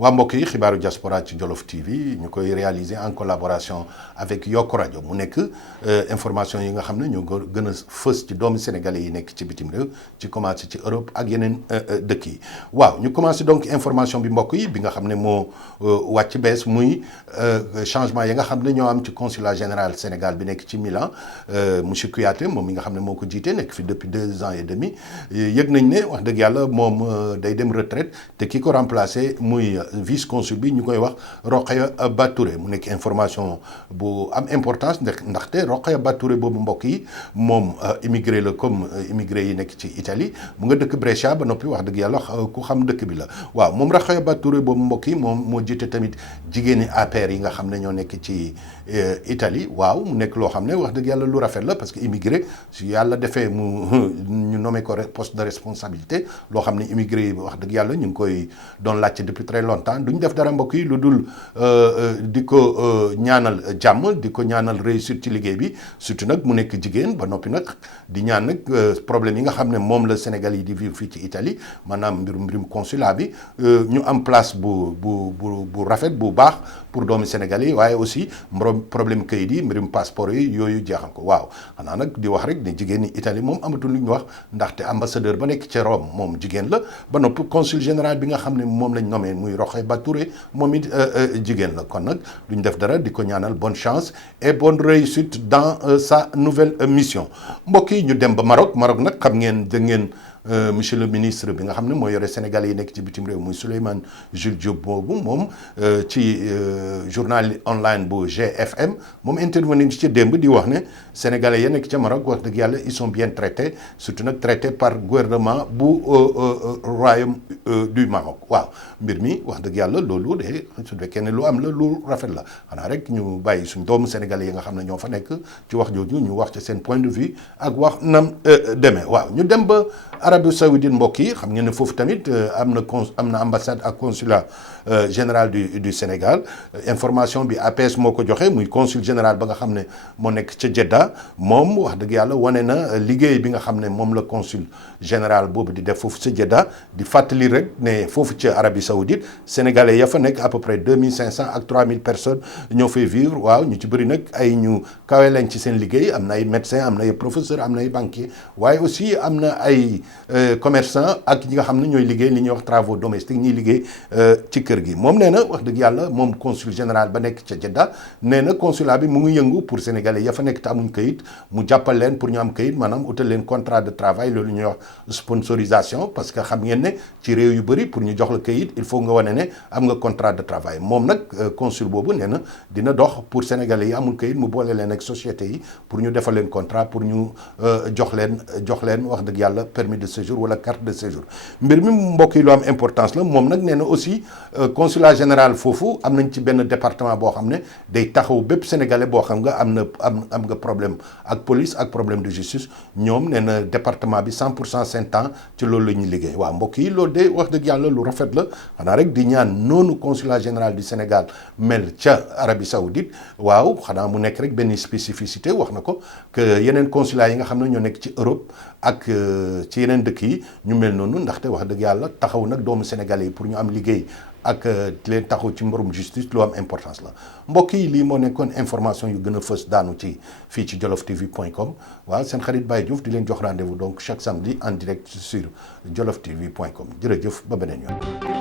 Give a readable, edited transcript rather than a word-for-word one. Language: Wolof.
waa mbokk yi xibaaru diaspora ci Jolof TV ñu koy réaliser en collaboration avec Yokk Radio mu nekk information yi nga xam ne ñoo gën a fës ci doomi sénégalais yi nekk ci bitim réew ci commencé ci Europe ak yeneen dëkk yi waaw ñu commencé donc information bi mbokk yi bi nga xam ne moo wàcc bees muy changement yi nga xam ne ñoo am ci consulat général Sénégal bi nekk ci Milan monsieur Kouyaté moom mi nga xam ne moo ko jiite nekk fi depuis 2 ans et demi yëg nañ ne wax dëgg yàlla moom day dem retraite te ki ko remplacé muy vice consul bi ñu koy wax Rokhaya Batouré mu nekk information bu am importance ndaxte Rokhaya Batouré boobu mbokk yi moom immigré la comme immigré yi nekk ci Italie mu nga dëkk Brescia ba noppi wax dëgg yàlla ku xam dëkk bi la waaw moom Rokhaya Batouré boobu mbokk yi moom moo jiite tamit jigéeni APR yi nga xam ne ñoo nekk ci Italie waaw mu nekk loo xam ne wax dëgg yàlla lu rafet la parce que immigré su yàlla defee mu ñu nommé ko poste de responsabilité loo xam ne immigré yi wax dëgg yàlla ñu ngi koy doon laajte depuis très longtemps duñ def dara mbokk yi lu dul di ko ñaanal jàmm di ko ñaanal réussite ci liggéey bi surtout nag mu nekk jigéen ba noppi nag di ñaan nag problème yi nga xam ne moom la Sénégal yi di vivre fii ci Italie maanaam mbirum consulat bi ñu am place bu rafet bu baax pour doomi Sénégal yi waaye aussi problème kayit yi mbirum passeport yi yooyu jeexal ko waaw xanaa nag di wax rek ne jigéen ñi Italie moom amatul lu ñu wax ndaxte ambassadeur ba nekk ca Rome moom jigéen la ba noppi consul général bi nga xam ne moom lañ nommé muy Rokhaya Batouré moom it jigéen la kon nag duñ def dara di ko ñaanal bonne chance et bonne réussite dans sa nouvelle mission mbokk yi ñu dem ba Maroc nag xam ngeen da ngeen monsieur le ministre bi nga xam ne moo yore Sénégal yi nekk ci bitim réew muy Souleymane Jules Diop boobu moom ci journal online bu GFM moom intervenir ci démb di wax ne sénégalais ya nekk ca Maroc wax dëgg yàlla ils sont bien traités surtout nag traités par gouvernement bu royaume du Maroc waaw mbir mi wax dëgg yàlla loolu de su fekkee ne lu am la lu rafet la xanaa rek ñu bàyyi suñ doomu sénégalais yi nga xam ne ñoo fa nekk ci wax jooju ñu wax ci seen point de vue ak wax nam demee waaw ñu dem ba Arabie Saoudite mbokk yi xam ngeen ne foofu tamit am na ambassade ak consulat général du Sénégal information bi APS moo ko joxe muy consul général ba nga xam ne moo nekk ca Jeddah moom wax dëgg yàlla wane na liggéey bi nga xam ne moom la consul général boobu di def foofu ca Jeddah di fàttali rek ne foofu ca Arabie Saoudite sénégalais ya fa nekk à peu près 2500 ak 3000 personnes ñoo fay vivre waaw ñu ci bëri nag ay ñu kawe lañ ci seen liggéey am na ay médecins am na ay professeurs am na ay banquiers waaye aussi am na ay commerçant ak ñi nga xam ne ñooy liggéey li ñuy wax travaux domestiques ñuy liggéey ci kër gi moom nee na wax dëgg yàlla moom consul général ba nekk ca Jeddah nee na consulat bi mu ngi yëngu pour sénégalais ya fa nekk te amuñ kayit mu jàppal leen pour ñu am kayit maanaam utal leen contrat de travail loolu ñuy wax sponsorisation parce que xam ngeen ne ci réew yu bëri pour ñu jox la kayit il faut nga wane ne am nga contrat de travail moom nag consul boobu nee na dina dox pour sénégalais yi amul kayit mu boole leen ak société yi pour ñu defal leen contrat pour ñu jox leen wax dëgg yàlla permis de séjour wala carte de séjour mbir mi mbokk yi lu am importance la moom nag nee na aussi consulat général foofu am nañ ci benn département boo xam ne day taxaw bépp sénégalais boo xam nga am nga problème ak police ak problème de justice ñoom nee na département bi 100% seen temps ci loolu la ñuy liggéey waaw mbokk yi loolu de wax dëgg yàlla lu rafet la xanaa rek di ñaan noonu consulat général du Sénégal mel ca Arabie Saoudite waaw xanaa mu nekk rek benn spécificité wax na ko que yeneen consulat yi nga xam ne ñoo nekk ci Europe ak ci yeneen dëkk yi ñu mel noonu ndaxte wax dëgg yàlla taxaw nag doomu sénégalais yi pour ñu am liggéey ak leen taxaw ci mbirum justice lu am importance la mbokk yi lii moo nekkoon information yu gën a fës daanu ci fii ci joloftv.com waaw seen xarit Baye Diouf di leen jox rendez-vous donc chaque samedi en direct sur joloftv.com jërëjëf ba beneen yoon